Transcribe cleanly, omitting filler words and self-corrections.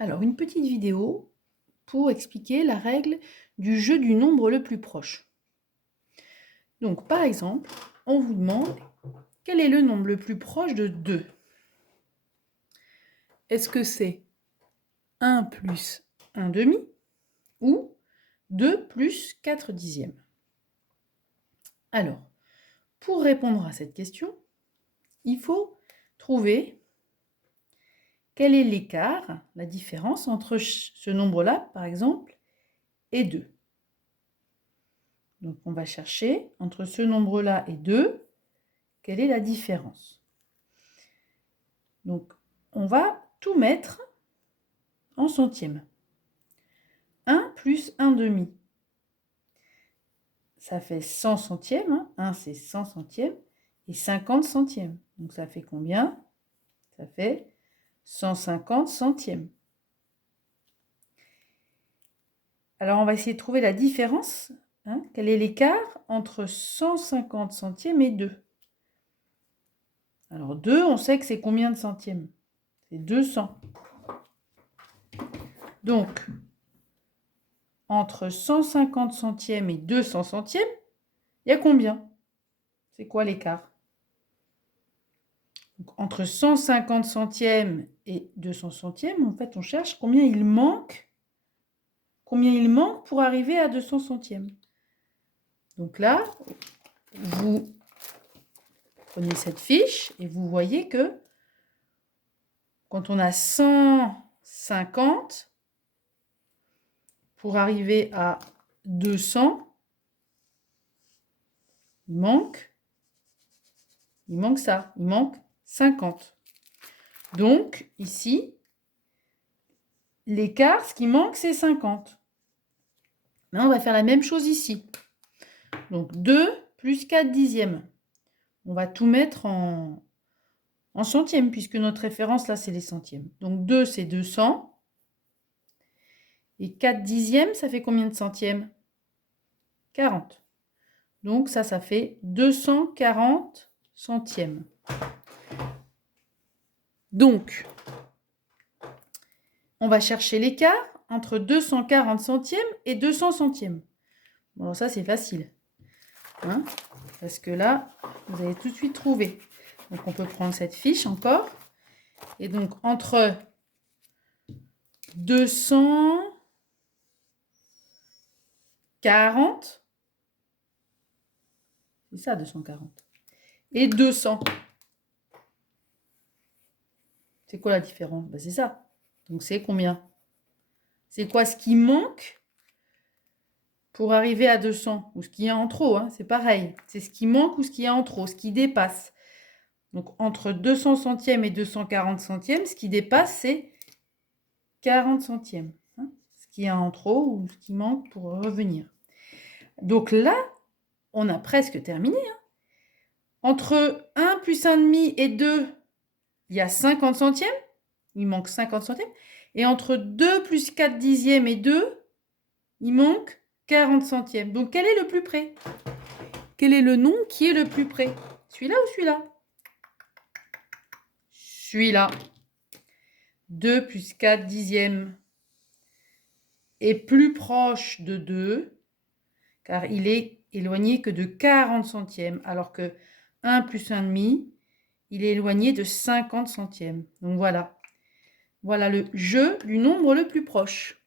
Alors, une petite vidéo pour expliquer la règle du jeu du nombre le plus proche. Donc, par exemple, on vous demande quel est le nombre le plus proche de 2. Est-ce que c'est 1 plus 1 demi ou 2 plus 4 dixièmes? Alors, pour répondre à cette question, il faut trouver quel est l'écart, la différence entre ce nombre-là, par exemple, et 2. Donc, on va chercher entre ce nombre-là et 2, quelle est la différence? Donc, on va tout mettre en centièmes. 1 plus 1 demi. Ça fait 100 centièmes. Hein. 1, c'est 100 centièmes. Et 50 centièmes. Donc, ça fait combien? Ça fait 150 centièmes. Alors, on va essayer de trouver la différence. Hein. Quel est l'écart entre 150 centièmes et 2? Alors, 2, on sait que c'est combien de centièmes? C'est 200. Donc, entre 150 centièmes et 200 centièmes, il y a combien? C'est quoi l'écart? Entre 150 centièmes et 200 centièmes, en fait, on cherche combien il manque pour arriver à 200 centièmes. Donc là, vous prenez cette fiche et vous voyez que quand on a 150, pour arriver à 200, il manque ça, il manque 50. Donc, ici, l'écart, ce qui manque, c'est 50. Maintenant, on va faire la même chose ici. Donc, 2 plus 4 dixièmes. On va tout mettre en centièmes, puisque notre référence, là, c'est les centièmes. Donc, 2, c'est 200. Et 4 dixièmes, ça fait combien de centièmes? 40. Donc, ça fait 240 centièmes. Donc, on va chercher l'écart entre 240 centièmes et 200 centièmes. Bon, alors ça, c'est facile. Hein, parce que là, vous allez tout de suite trouver. Donc, on peut prendre cette fiche encore. Et donc, entre 240, c'est ça 240, et 200. C'est quoi la différence? Ben, c'est ça. Donc, c'est combien? C'est quoi ce qui manque pour arriver à 200? Ou ce qu'il y a en trop, hein, c'est pareil. C'est ce qui manque ou ce qu'il y a en trop, ce qui dépasse. Donc, entre 200 centièmes et 240 centièmes, ce qui dépasse, c'est 40 centièmes. Hein, ce qu'il y a en trop ou ce qui manque pour revenir. Donc là, on a presque terminé. Hein. Entre 1 plus 1,5 et 2, il y a 50 centièmes. Il manque 50 centièmes. Et entre 2 plus 4 dixièmes et 2, il manque 40 centièmes. Donc, quel est le plus près? Quel est le nombre qui est le plus près? Celui-là ou celui-là? Celui-là. 2 plus 4 dixièmes est plus proche de 2, car il est éloigné que de 40 centièmes, alors que 1 plus 1,5, il est éloigné de 50 centièmes. Donc voilà. Voilà le jeu du nombre le plus proche.